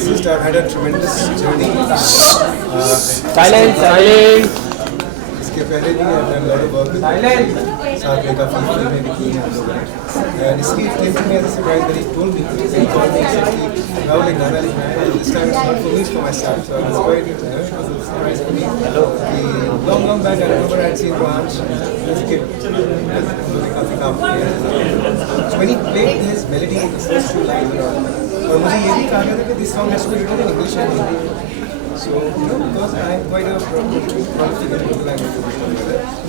lyricist. I've had a tremendous journey. Silence. इसके पहले भी I've done a lot of work with साथ में काफ़ी फिल्में भी की हैं हम लोगों ने. And इसकी फिल्म में ऐसे surprise that he told me कि राहुल एक गाना लिखना है. This time it's not for me, it's for my son. So I was quite it was a surprise for me. कि long back I remember I'd seen Ranch as a kid. काफ़ी काम किया. So when he played his melody in the first two lines और मुझे ये भी कहा गया था कि this song has to be written in English and Hindi. So, because I am quite a prolific in two languages,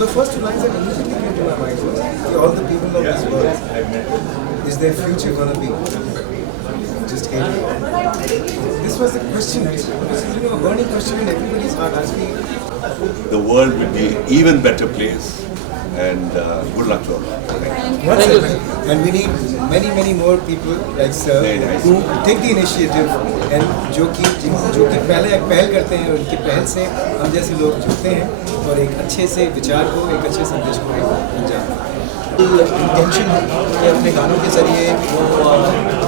the first two lines that immediately came to my mind was, all the people of this world, is their future going to be just came along? This was the question. This is a burning question in everybody's heart asking. The world will be an even better place. And good luck to all. Thank you. And we need many more people like sir who take the initiative and जो कि पहले एक पहल करते हैं, उनकी पहल से हम जैसे लोग जुड़ते हैं और एक अच्छे से विचार को, एक अच्छे संदेश को अंजाम इंटेंशन है कि अपने गानों के जरिए वो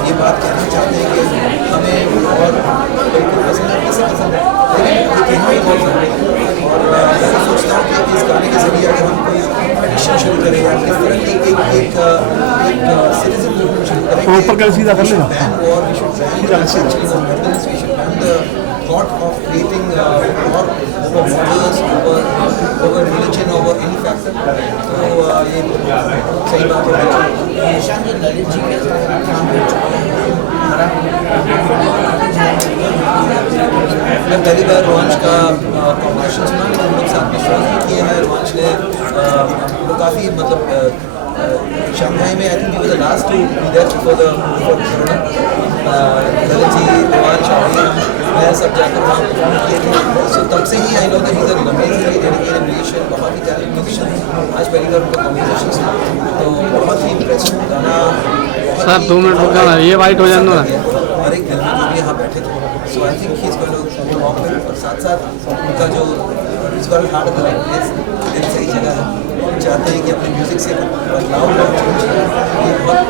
ये बात कहना चाहते हैं कि हमें और बिल्कुल पसंद है, कैसे पसंद है, लेकिन ये कहना ही बहुत ज़रूरी है. और मैं सोचता हूँ कि इस गाने के जरिए अगर हम कोई कंपटीशन शुरू करें या किस तरह की एक सिटीजन मूवमेंट शुरू करें, ban war, we should ban the thought of creating war over borders, over religion, over any factor. तो ये सही बात है. निशांत ललित जी के साथ काम कर चुके हैं. मैं पहली बार रोहंश का कॉम्बिनेशन सुना, लेकिन हम लोग साथ में शो किए हैं. रोहंश ने वो काफ़ी मतलब शंघाई में I think the last to be there before the corona. Lalit ji, Rohansh, मैं सब जाकर वहाँ परफॉर्म किए थे. सो तब से ही I know that he is an amazingly dedicated musician, बहुत ही टैलेंटेड म्यूजिशियन. आज पहली बार उनका कॉम्बिनेशन सुना तो बहुत ही इंप्रेसिव गाना. सर 2 मिनट रुक जाना, ये वाइट हो जाना और एक दिल में जो भी यहाँ बैठे थे. So I think he is going to walk with. और साथ साथ उनका जो इस बार हार्ट ऑफ द प्लेस दिल सही जगह है. चाहते हैं कि अपने म्यूज़िक से बदलाव और चेंज, ये बहुत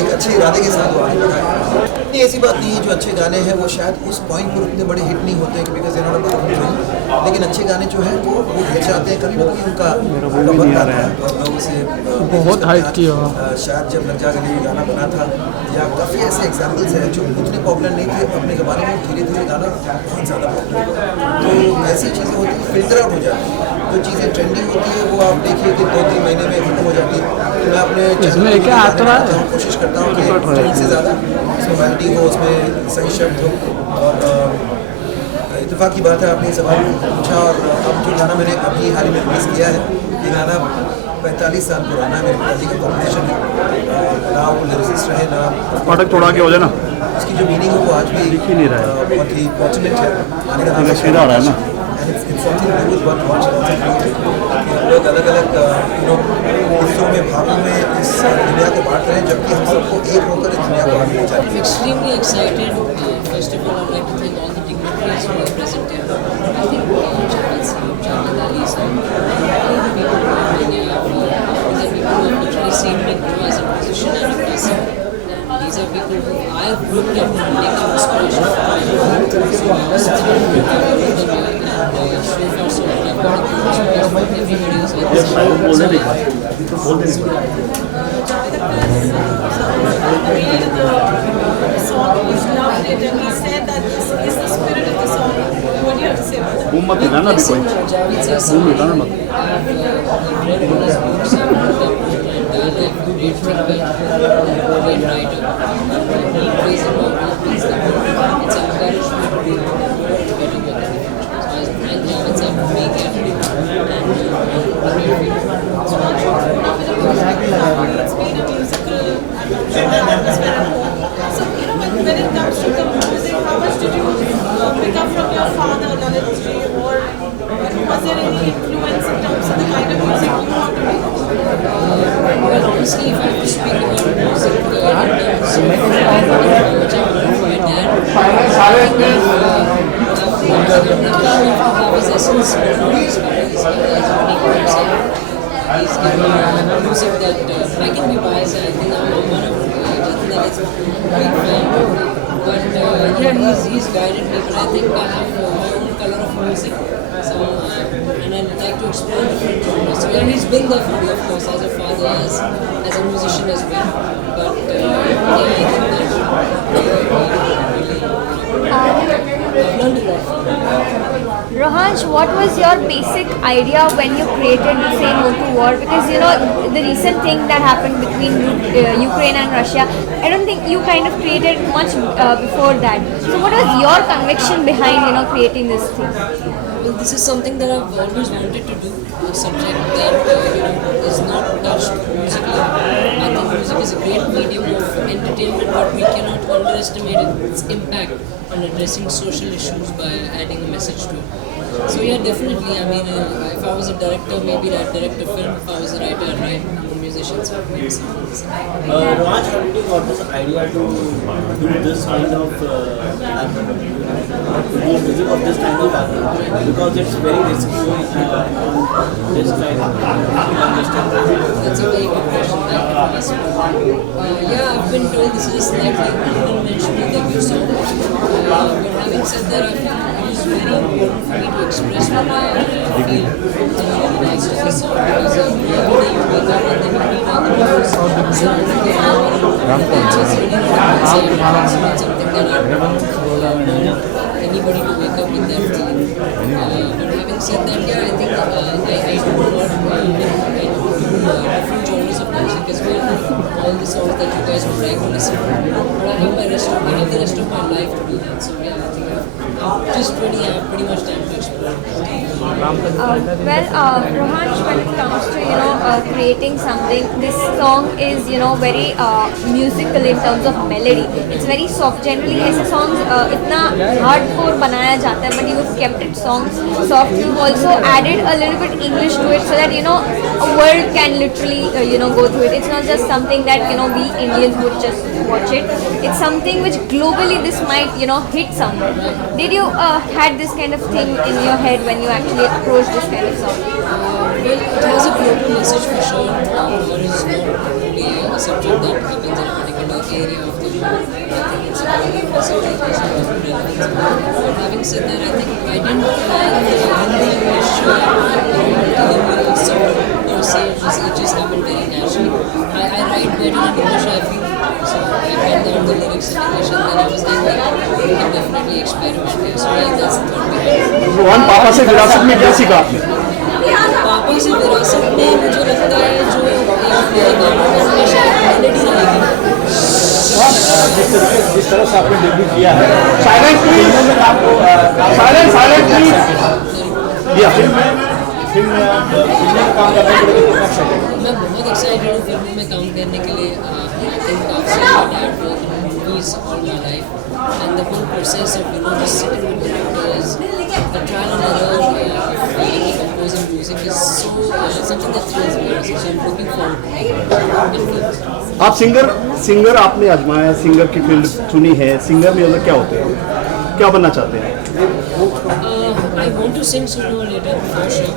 एक अच्छे इरादे के साथ वो आगे बढ़ा है. नहीं, ऐसी बात नहीं है. जो अच्छे गाने हैं वो शायद उस पॉइंट पर उतने बड़े हिट नहीं होते हैं because they not a film, लेकिन अच्छे गाने जो हैं वो हिट जाते हैं. कभी ना कभी उनका वक्त आता है और लोग उसे बहुत हाइट की हो. शायद जब लग जा गले गाना बना था, या काफ़ी ऐसे एग्जाम्पल्स हैं जो उतने पॉपुलर नहीं थे अपने ज़माने में, धीरे धीरे गाना बहुत ज़्यादा पॉपुलर हुआ. तो ऐसी चीज़ें होती हैं, फिल्टर आउट हो जाती हैं. जो चीज़ें ट्रेंडिंग होती है वो आप देखिए कि 2-3 महीने में खत्म हो जाती है. तो मैं अपने इसमें क्या आता है, कोशिश करता हूँ कि ट्रेंड से ज़्यादा उसमें मेलोडी हो, उसमें सही शब्द हो. और इत्तेफाक की बात है आपने सवाल पूछा. और अब जो गाना मैंने अभी हाल ही में रिलीज़ किया है, ये गाना 45 साल पुराना है. मेरे पिताजी का कॉम्बिनेशन है. ना वो लिरिसिस्ट रहे, ना पटक थोड़ा के हो जाए ना, उसकी जो मीनिंग है वो आज भी बहुत ही फॉर्चुनेट है. आने का नाम सीधा हो रहा है ना. लोग अलग अलग हिस्सों में, भागों में इस दुनिया को बांट रहे हैं, जबकि हम सबको एक होकर इस दुनिया को आगे ले जाते हैं. Extremely excited. First of all, I'd like to thank all the dignitaries who are present here. I think Javad Saab, Javad Ali Saab, all the people who have been here, these are people who have literally seen me grow as a musician and a person. And these are people who I have looked up to take an inspiration from. So I was thrilled to have all of them here. And so far so good. I've got a good response from everybody who's here. Song is loved it, and he said that this is the spirit of the song. What do you have to say about that? घूम मत ना भी कोई Javed says something. I've read all his books and looked up to it, and I like great thinker, great writer. He plays about all things that it's encouragement to getting better in the future. So I thank Javed Saab for being here today, and It's been a musical atmosphere at home. So, when it comes to the music, how much did you pick up from your father, Lalit ji, or was there any influence in terms of the kind of music you want to make? well, honestly, if I have to speak about music, in terms of which I learned from my dad, I think his essence was always he's unique himself. He's given music that I can be biased. I think I'm one of the like big fan. But yeah, he's guided me. But I think I have my own color of music. So and I like to explore different genres. So yeah, he's been there for me, of course, as a father, as a musician as well. But yeah, I think that I've learned a lot. Rohansh, what was your basic idea when you created the Say No to War? Because you know the recent thing that happened between Ukraine and Russia, I don't think you kind of created much before that. So what was your conviction behind creating this thing? Well, this is something that I've always wanted to do. A subject that is not touched musically. I think music is a great medium of entertainment, but we cannot underestimate its impact on addressing social issues by adding a message to it. So yeah, definitely. I mean, if I was a director, maybe I'd direct a film. If I was a writer, I'd write. I'm a musician, so maybe something like that. Raj, how did you got this idea to do this kind of album? To do music of this kind of album? Because it's very risky on this kind of That's a very good question. Thank you for this one. Yeah, I've been told this is a slightly unconventional debut song. But having said that, I feel it is very important for me to express what I feel regards to this song. Because every day you wake up and then you read on the news, something going on, it's just really not a concept. It's not something that I want anybody to wake up with their feeling. But having said that, yeah, I think I do a lot different genres of music as well. All the songs that you guys would like to listen to. But I have the rest of my life to do that. So yeah, I think I just really have pretty much time to explore. Rohansh, when it comes to creating something, this song is very musical in terms of melody. It's very soft. Generally, ऐसे songs इतना hardcore बनाया जाता है, but you've kept it songs soft. You've also added a little bit English to it so that a world can literally go through it. It's not just something that we Indians would just watch it. It's something which globally this might hit somewhere. Did you had this kind of thing in your head when you actually approached this kind of song? Well, it has a global message for sure. War is not only a subject that happens in a particular area of the world. I think it's a global message that has a global relevance. But having said that, I think I didn't plan the Hindi English multilingual song per se. It just happened very naturally. I write better in English, I feel. So I pen down the lyrics in English and then I was like, we can definitely experiment here. So yeah, that's the thought behind it. Rohan, पापा से विरासत में क्या सीखा आपने? पापा से विरासत में मुझे लगता है जो गानों में हमेशा मेलोडी रहेगी। जिस तरह से आपने डेब्यू किया है, साइलेंट फिल्म में काम करने के लिए कितना एक्साइटेड? मैं बहुत एक्साइटेड हूँ फिल्मों में काम करने के लिए। I think I've seen my dad work in movies all my life, and the whole process of just sitting with directors, the trial and error of creating, composing music is so something that thrills me. So I'm looking forward to it. आप singer आपने आजमाया, singer की field चुनी है। Singer में क्या होते हैं, क्या बनना चाहते हैं? I want to sing sooner or later, for sure.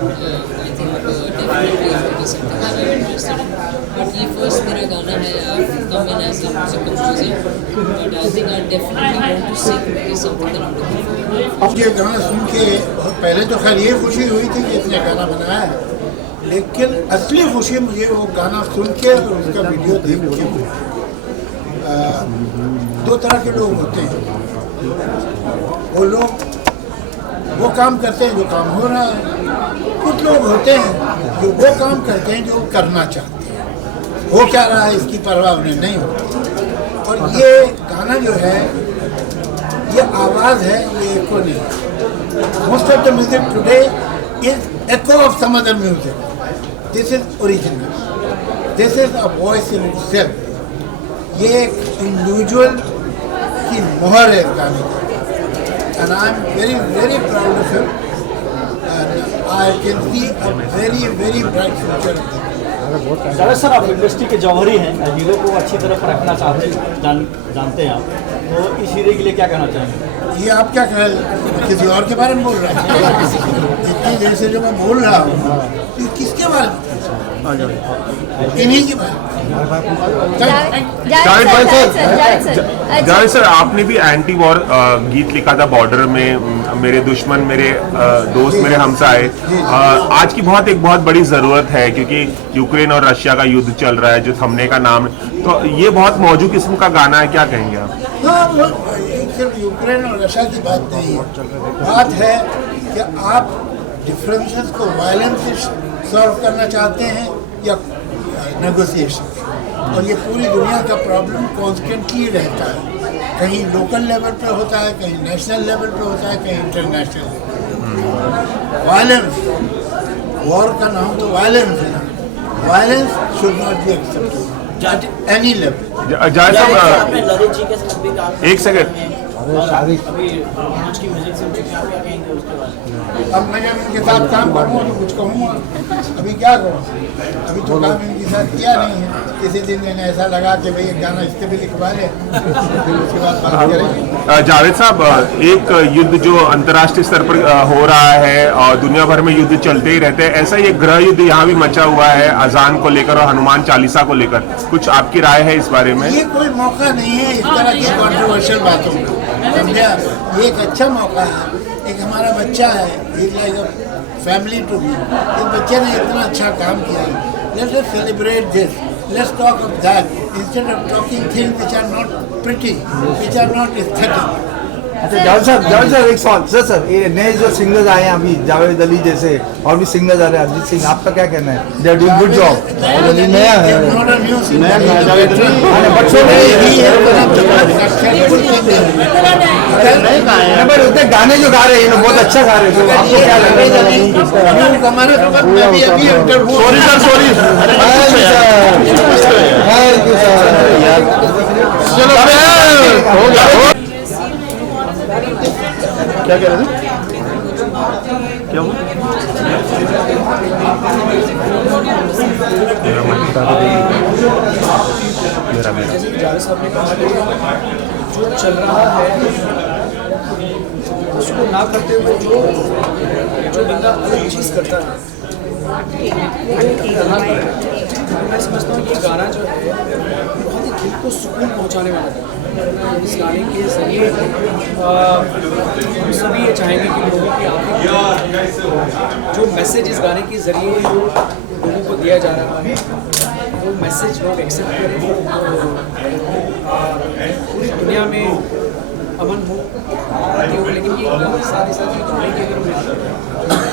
I think definitely it will be something that I'm interested in. But ये first मेरा गाना है, I've come in as a music composer, but I think I definitely want to sing. It's something that I'm looking forward to. अब ये गाना सुन के पहले तो खैर ये खुशी हुई थी कि इतने गाना बनाया है, लेकिन असली खुशी मुझे वो गाना सुन के और उसका वीडियो देख के हुई। दो तरह के लोग होते हैं, वो लोग वो काम करते हैं जो काम हो रहा है, कुछ लोग होते हैं जो वो काम करते हैं जो करना चाहते हैं, हो क्या रहा है इसकी परवाह उन्हें नहीं होती। और ये गाना जो है ये आवाज़ है, ये एको नहीं है। Most of the music today is echo of some other music. This is original, this is a voice in itself. ये एक इंडिविजुअल की मोहर है इस गाने की, and I'm very, very proud of him, and I can see a very, very bright future in him. Javed sir, आप industry के जौहरी हैं, हीरो को अच्छी तरह परखना जानते हैं आप, तो इस हीरे के लिए क्या कहना चाहेंगे? ये आप क्या कह किसी और के बारे में बोल रहे हैं? इतनी देर से जो मैं बोल रहा हूँ तो किसके बारे में? इन्हीं के बारे में। जावेद सर, आपने भी एंटी वॉर गीत लिखा था, बॉर्डर में मेरे दुश्मन मेरे दोस्त मेरे हमसाए। आज की एक बहुत बड़ी जरूरत है क्योंकि यूक्रेन और रशिया का युद्ध चल रहा है जो थमने का नाम है, तो ये बहुत मौजूद किस्म का गाना है, क्या कहेंगे आप? हाँ, वो सिर्फ यूक्रेन और रशिया की बात नहीं है, बात है कि आप डिफरेंसेस को वायलेंस से सॉल्व करना चाहते हैं या नेगोशिएशन। और ये पूरी दुनिया का प्रॉब्लम कॉन्स्टेंटली रहता है, कहीं लोकल लेवल पे होता है, कहीं नेशनल लेवल पे होता है, कहीं इंटरनेशनल लेवल। वायलेंस, वॉर का नाम तो वायलेंस है, violence should not be accepted at any level. Javed साहब, ललित जी के साथ भी काम एक सेकंड, अभी रोमांच की म्यूजिक सुन चुके हैं, आप क्या कहेंगे उसके बारे में? अब मैं जब इनके साथ काम करूँगा तो कुछ कहूँगा, अभी क्या करूँ, अभी तो काम इनके साथ किया नहीं है। किसी दिन मैंने ऐसा लगा कि भाई एक गाना इसके भी लिखवा ले, फिर उसके बाद बात करेंगे। जावेद साहब, एक युद्ध जो अंतर्राष्ट्रीय स्तर पर हो रहा है और दुनिया भर में युद्ध चलते ही रहते हैं, ऐसा ही एक गृह युद्ध यहाँ भी मचा हुआ है अजान को लेकर और हनुमान चालीसा को लेकर, कुछ आपकी राय है इस बारे में? ये कोई मौका नहीं है इस तरह की कॉन्ट्रोवर्शियल बातों का, समझा? ये एक अच्छा मौका है, एक हमारा बच्चा है, it's like a family to me. इस बच्चे ने इतना अच्छा काम किया, let's us celebrate this, let's talk of that instead of talking things which are not pretty, which are not aesthetic. अच्छा जावेद साहब एक सवाल सर, ये नए जो सिंगर्स आए हैं अभी, जावेद अली जैसे और भी सिंगर्स आ रहे हैं, अरिजीत सिंह, आपका क्या कहना है? They are doing good job. नया है, बट उतने गाने जो गा रहे हैं बहुत अच्छा गा रहे हैं, तो आपको क्या लगता है? सॉरी सर, सॉरी, चलो हो गया। क्या कह रहे थे? क्या हुआ? जावेद साहब ने कहा कि जो चल रहा है उसको ना करते हुए जो बंदा अलग चीज़ करता है, मैं समझता हूँ ये गाना जो है बहुत ही दिल को सुकून पहुँचाने वाला है। इस गाने के जरिए हम सभी ये चाहेंगे कि लोगों के आगे जो मैसेज इस गाने के जरिए लोगों को दिया जा रहा है वो मैसेज लोग एक्सेप्ट करें, पूरी दुनिया में अमन हो, लेकिन ये साथ ही साथ गाने की अगर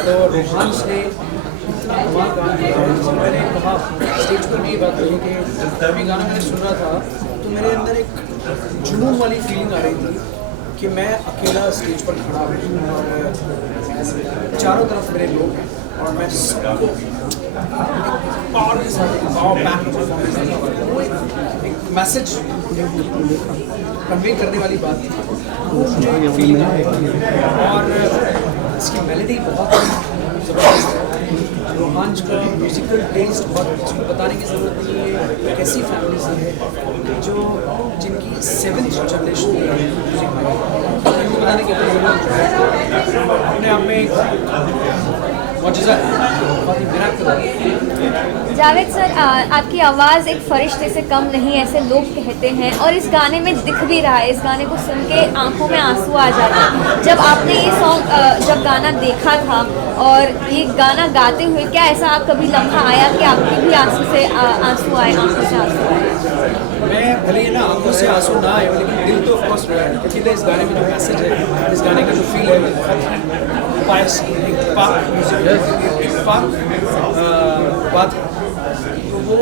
तो रोहांश ने इतना कमाल काम किया है। जैसे मैंने कहा स्टेज पर भी ये बात कही कि जब ये गाना मैंने सुन रहा था तो मेरे अंदर एक जुनून वाली फीलिंग आ रही थी कि मैं अकेला स्टेज पर खड़ा हूँ और चारों तरफ मेरे लोग हैं और मैं सबको पावर के साथ एक मैसेज कन्वे करने वाली बात थी, वो मुझे फीलिंग आई। और इसकी मेलोडी बहुत ज़बरदस्त है, रोहांश का म्यूजिकल टेस्ट बहुत, इसको बताने की ज़रूरत नहीं है एक ऐसी फैमिली से है जो जिनकी 7th जनरेशन है म्यूजिक में, इनको बताने की ज़रूरत अपने आप में मौजूदा है, बहुत ही मिराकल है। जावेद सर, आपकी आवाज़ एक फरिश्ते से कम नहीं, ऐसे लोग कहते हैं और इस गाने में दिख भी रहा है। इस गाने को सुन के आंखों में आंसू आ जाते हैं। जब आपने ये सॉन्ग जब गाना देखा था और ये गाना गाते हुए क्या ऐसा आप कभी लम्हा आया कि आपके भी आंसू से आंसू आए, आंखों से आंसू आए? मैं भले ही ना आंखों से आंसू ना आए लेकिन दिल तो ऑफकोर्स रहा है, क्योंकि इस गाने में जो मैसेज है, इस गाने का जो फील है वो पाक म्यूजिक है, एक पाक बात है, तो वो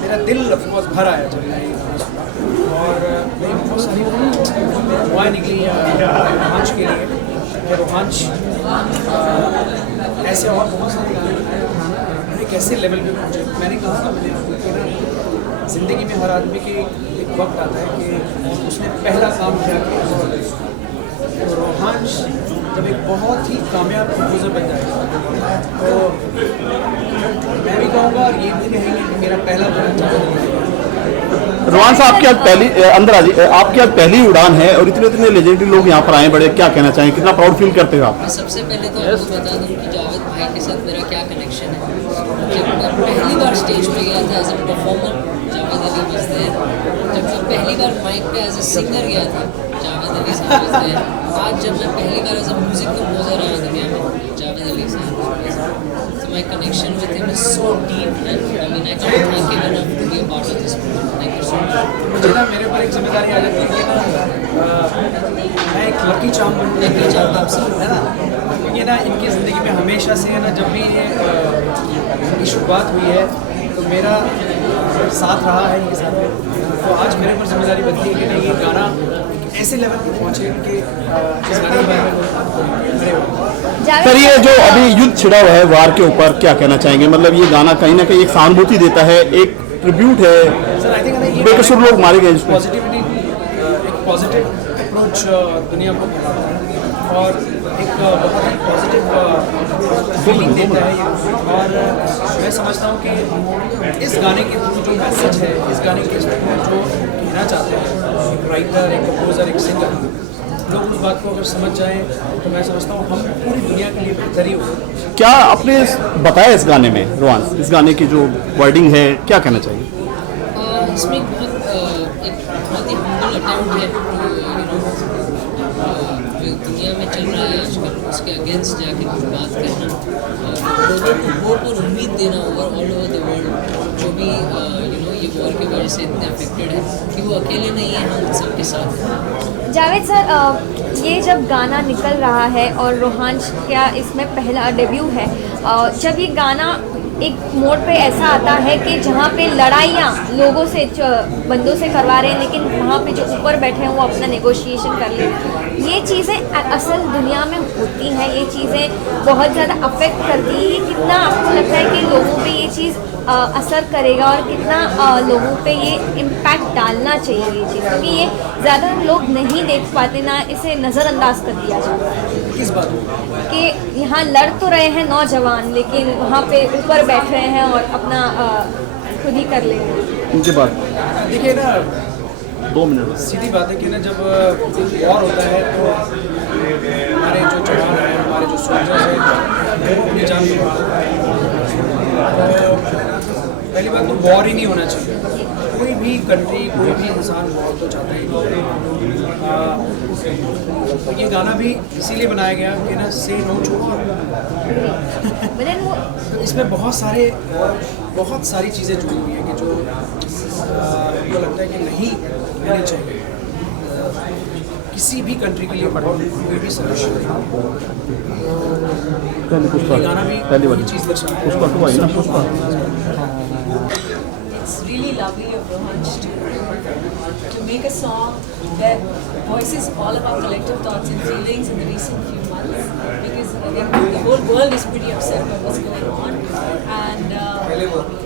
मेरा दिल ऑफकोर्स भर आया जब मैं और मेरी बहुत सारी दुआएं निकली रोहांश के लिए कि रोहांश ऐसे और बहुत सारे गाने कैसे लेवल पे पहुँचे। मैंने कहा था मैंने ज़िंदगी में हर आदमी के एक वक्त आता है कि उसने पहला काम किया कि तो रोहांश जब एक बहुत ही कामयाब कंपोज़र बन जाएगा तो मैं भी कहूँगा और ये भी कहेंगे कि मेरा पहला गाना चाहता रोहन साहब आपकी आज पहली अंदर आ जी आपकी आज पहली उड़ान है और इतने इतने लेजेंडरी लोग यहाँ पर आए बड़े, क्या कहना चाहेंगे, कितना प्राउड फील करते हो आप? मैं सबसे पहले तो आपको बता दूं कि जावेद भाई के साथ मेरा क्या कनेक्शन है। जब मैं पहली बार स्टेज पे गया था as a performer, Javed Ali was there. जब मैं पहली बार माइक पे एज ए सिंगर गया था, जावेद अली साहब वाज देयर। आज जब मैं पहली बार एज ए म्यूजिक कंपोजर आया दुनिया में, जावेद अली साहब। So my connection with him is so deep, and I mean I can't thank him enough to be a part of this project. Thank you so much. मुझे ना मेरे पर एक जिम्मेदारी आ जाती है कि ना मैं एक लकी चार्म बनूँ, लकी चार्म है ना, क्योंकि ना इनकी ज़िंदगी में हमेशा से है ना, जब भी इनकी शुरुआत हुई है तो मेरा साथ रहा है इनके साथ में। तो आज मेरे पर जिम्मेदारी बनती है कि नहीं, ये गाना ऐसे लेवल पे पहुँचे कि इस गाने के बारे में खड़े हो। सर ये जो अभी युद्ध छिड़ा हुआ है वार के ऊपर, क्या कहना चाहेंगे? मतलब ये गाना कहीं ना कहीं एक सहानुभूति देता है, एक ट्रिब्यूट है, बेकसूर लोग मारे गए इसमें। पॉजिटिविटी, एक पॉजिटिव अप्रोच दुनिया को दिखाता है और एक बहुत ही पॉजिटिव फीलिंग देता है ये। और मैं समझता हूँ कि इस गाने के थ्रू जो मैसेज है, इस गाने के थ्रू जो कहना चाहते हैं एक राइटर, एक कंपोजर, एक सिंगर, लोग उस बात को अगर समझ जाएं तो मैं समझता हूँ हम पूरी दुनिया के लिए बेहतर ही होगा। क्या आपने बताया इस गाने में रोहन, इस गाने की जो वर्डिंग है, क्या कहना चाहिए? इसमें एक बहुत ही हम्बल अटेम्प्ट है जो दुनिया में चल रहा है आजकल, उसके अगेंस्ट जाके कुछ बात करना और लोगों को होप और उम्मीद देना ऑल ओवर द वर्ल्ड, जो भी ये वॉर की वजह से इतने अफेक्टेड है कि वो अकेले नहीं है, हम सबके साथ हैं। जावेद सर, ये जब गाना निकल रहा है और रोहन का इसमें पहला डेब्यू है, जब ये गाना एक मोड़ पे ऐसा आता है कि जहाँ पे लड़ाइयाँ लोगों से बंदों से करवा रहे हैं, लेकिन वहाँ पे जो ऊपर बैठे हैं वो अपना नेगोशिएशन कर ले रहे हैं। ये चीज़ें असल दुनिया में होती हैं, ये चीज़ें बहुत ज़्यादा अफेक्ट करती हैं। ये कितना आपको लगता है कि लोगों पे ये चीज़ असर करेगा और कितना लोगों पे ये इम्पैक्ट डालना चाहिए ये चीज़, क्योंकि ये ज़्यादा लोग नहीं देख पाते, ना इसे नज़रअंदाज कर दिया जाता है। किस बात कि यहाँ लड़ तो रहे हैं नौजवान, लेकिन वहाँ पे ऊपर बैठ रहे हैं और अपना खुद ही कर ले रहे हैं। उनके बाद देखिए ना, 2 मिनट सीधी बात है कि ना जब वॉर होता है तो हमारे जो जवान हैं, हमारे जो सोल्जर्स हैं, वो अपनी जान पहली बात तो वॉर ही नहीं होना चाहिए। कोई भी कंट्री, कोई भी इंसान वॉर तो चाहता ही नहीं। तो ये गाना भी इसीलिए बनाया गया कि ना से नो छोड़ो। तो इसमें बहुत सारी चीज़ें जुड़ी हुई हैं कि जो मुझे लगता है कि नहीं होनी चाहिए। किसी भी कंट्री के लिए कोई भी सोल्यूशन गाना भी ये चीज़ दर्शाता है। It's really lovely of Rohansh to make a song that voices all of our collective thoughts and feelings in the recent few months, because I think the whole world is pretty upset about what's going on, and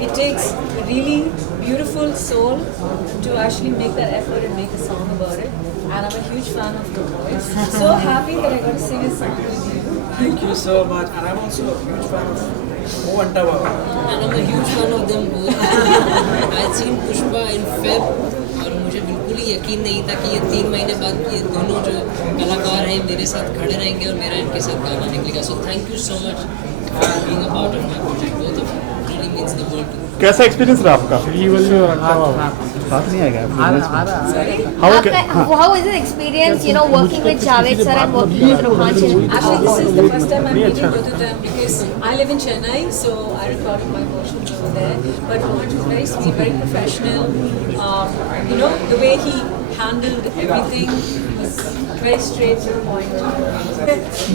it takes a really beautiful soul to actually make that effort and make a song about it. And I'm a huge fan of your voice. So happy that I got to sing a song with you. Thank you so much, and I'm also a huge fan of Mo Antava. And I'm a huge fan of them both. I'd seen Pushpa in Feb, और मुझे बिल्कुल ही यकीन नहीं था कि ये 3 महीने बाद ये दोनों जो कलाकार हैं मेरे साथ खड़े रहेंगे और मेरा इनके साथ गाना निकलेगा। So thank you so much for being a part of my project. Both of you really means the world to me. कैसा एक्सपीरियंस रहा आपका? हाथ नहीं आएगा। How is the experience, working with Javed sir and working with Rohansh? Actually, this is the first time I'm meeting both of them because I live in Chennai, so I recorded my versions over there. But Rohansh was very sweet, very professional. The way he handled everything was very straight to the point.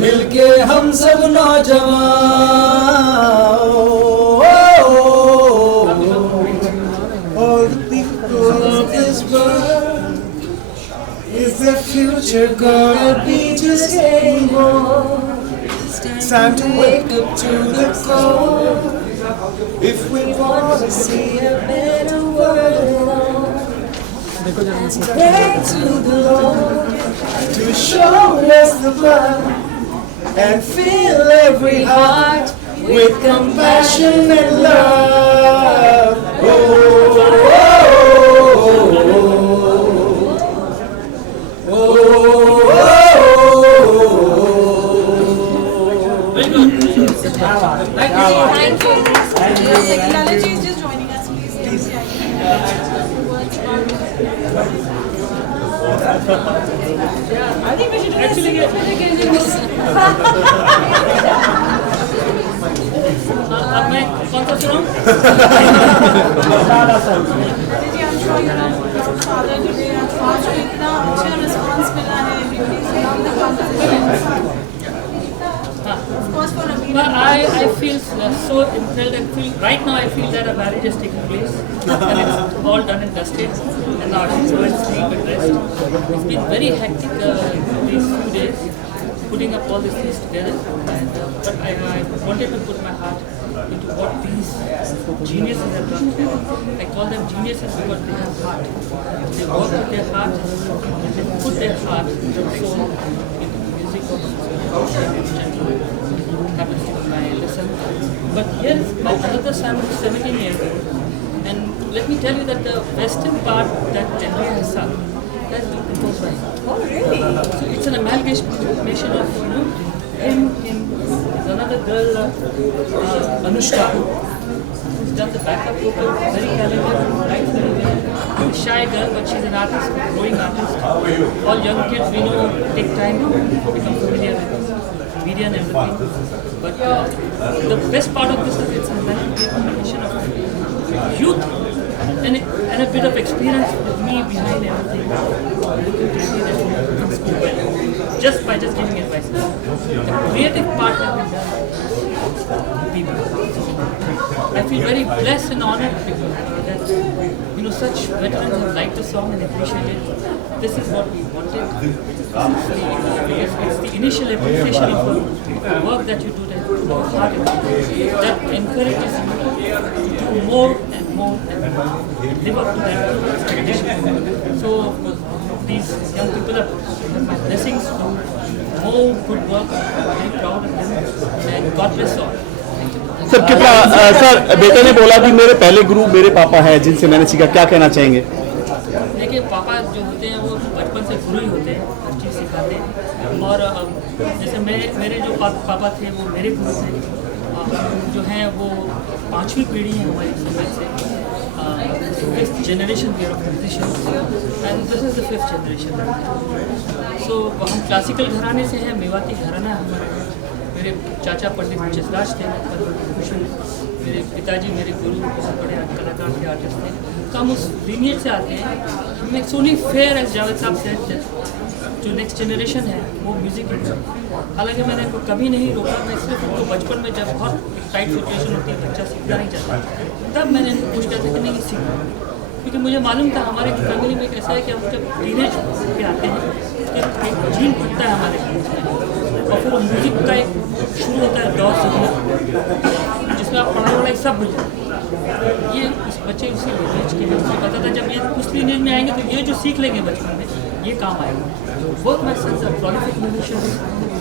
मिलके हम सब all the people of this world, is the future gonna be just getting more? It's time to wake up to the call. If we want to see a better world, and pray to the Lord to show us the blood and fill every heart with compassion and love. Oh, oh, oh, oh. अब मैं कौन सा सुनाऊं? जी, I'm sure you know your father today and आज को इतना अच्छा response मिला है, everybody love the conversation. Of course for Abhi. But I feel so impelled and feel right now I feel that a marriage is taking place and it's all done and dusted and now it's going to sleep and rest. It's been very hectic these few days putting up all these things together and but I wanted to put my heart into what these geniuses have done. I call them geniuses because they have heart. They work with their heart and they put their heart and soul into music of happens to be my lesson. But here is my another son who is 17 years old. And let me tell you that the western part that Chennai has sung has been composed by him. Oh really? So it's an amalgamation of him, there's another girl, Anushka, who's done the backup vocal, very talented, writes very well. A shy girl, but she's an artist, a growing artist. All young kids we know take time to become familiar with media and everything. But the best part of this is it's a combination of youth and a bit of experience with me behind everything. Looking to see that things go well, just by just giving advice. The creative part has been done by people. I feel very blessed and honored that such veterans have liked the song and appreciated it. This is what we wanted. It's the initial appreciation of the work that you do, that encourages you to do more and more and more, live up to that expectation. So these young people have my blessings to do more good work. I'm very proud of them and God bless all. Sir कितना sir बेटे ने बोला कि मेरे पहले गुरु मेरे पापा हैं जिनसे मैंने सीखा, क्या कहना चाहेंगे? देखिए पापा जो होते हैं वो बचपन से गुरु ही होते हैं, हर चीज़ सिखाते हैं। और जैसे मेरे जो पापा थे वो मेरे गुरु थे, जो हैं वो 5वीं पीढ़ी है हमारी समाज से, 5th generation we are of musicians and this is the 5th generation. So हम क्लासिकल घराने से हैं, मेवाती घराना है हमारा। मेरे चाचा पंडित जसराज थे, मेरे पिताजी मेरे गुरु बहुत बड़े कलाकार थे, आर्टिस्ट थे। तो हम उस लीनियज से आते हैं। हम it's only fair as Javed साहब सेड जो नेक्स्ट जनरेशन है वो म्यूज़िक है। हालांकि मैंने कभी नहीं रोका, मैं सिर्फ उनको बचपन में जब बहुत टाइट सिचुएशन होती है, बच्चा सीखना नहीं चाहता, तब मैंने इनको पूछ किया था कि नहीं सीखो, क्योंकि मुझे मालूम था हमारे फैमिली में कैसा है कि हम जब टीनेज पे आते हैं तो एक जीन फटता है हमारे और फिर म्यूज़िक का एक शुरू होता है दौर सीखना, जिसमें आप पढ़ाई वढ़ाई सब भूल जाते। ये इस बच्चे उसी लीनेज के मुझे पता था जब ये उस लीनेज में आएंगे तो ये जो सीख लेंगे बचपन में ये काम आएगा। Both my sons are prolific musicians.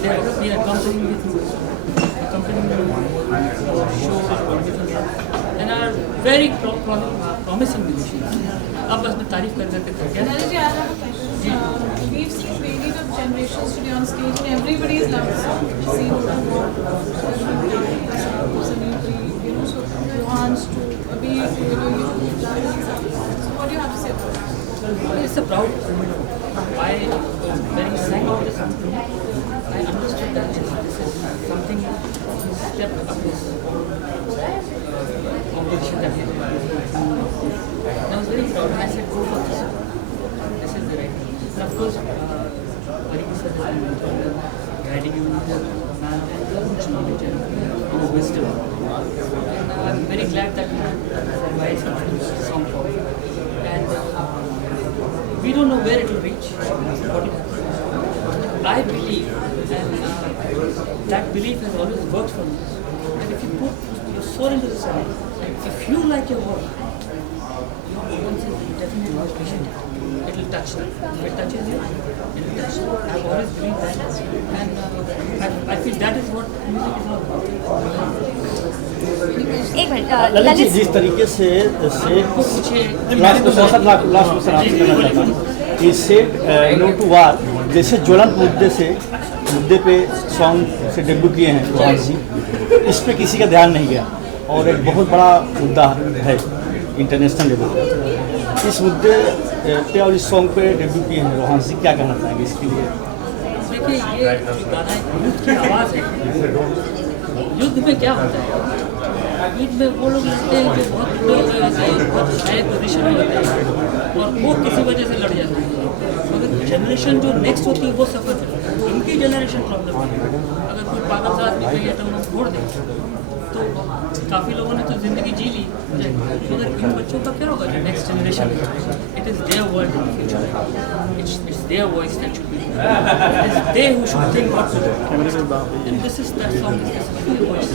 They are accompanying shows and are very promising musicians. अब बस मैं तारीफ कर करके थक गया। Nalini ji, I have a question. We've seen varied of generations today on stage, and everybody is loved the song. See, so Johan's to Abhi, so what do you have to say about it? It's a proud moment. When he sang out this song, I understood that this is something he stepped up his competition that he did. I was very proud and I said, go for this. This is the right thing. And of course, Parikh sir has been guiding you with a man of much knowledge and wisdom. And I'm very glad that he advised me to do this song for me. And we don't know where it will reach, what will happen. I believe, and that belief has always worked for me. And if you put your soul into the song, if you like your work, definitely appreciate it. It will touch them. If it touches you, it will touch you. I've always believed that, and I feel that is what music is all about. एक minute Lalit ji, जिस तरीके से last question आपसे करना चाहता हूँ कि set no to वार जैसे ज्वलंत मुद्दे पे सॉन्ग से डेब्यू किए हैं रोहान जी, इस पे किसी का ध्यान नहीं गया और एक बहुत बड़ा मुद्दा है इंटरनेशनल लेवल पर। इस मुद्दे पे और इस सॉन्ग पे डेब्यू किए हैं रोहान जी, क्या कहना चाहेंगे इसके लिए? देखिए ये गाना यूथ की आवाज़ है युद्ध में क्या होता है? युद्ध में वो लोग लड़ते हैं जो बहुत बड़े होते हैं, बहुत हाई पोजीशन में होते हैं और वो किसी वजह से लड़ जाते हैं। मगर जनरेशन जो नेक्स्ट होती है वो सफ़र करती है, इनकी जनरेशन प्रॉब्लम है। अगर कोई पागल सा आदमी कहीं एटम बम फोड़ दे तो काफ़ी लोगों ने तो ज़िंदगी जी ली, मगर इन बच्चों का क्या होगा जो नेक्स्ट जनरेशन है? It is their world in future, it's their voice that should be, it is they who should think what to do, and this is that song is voice.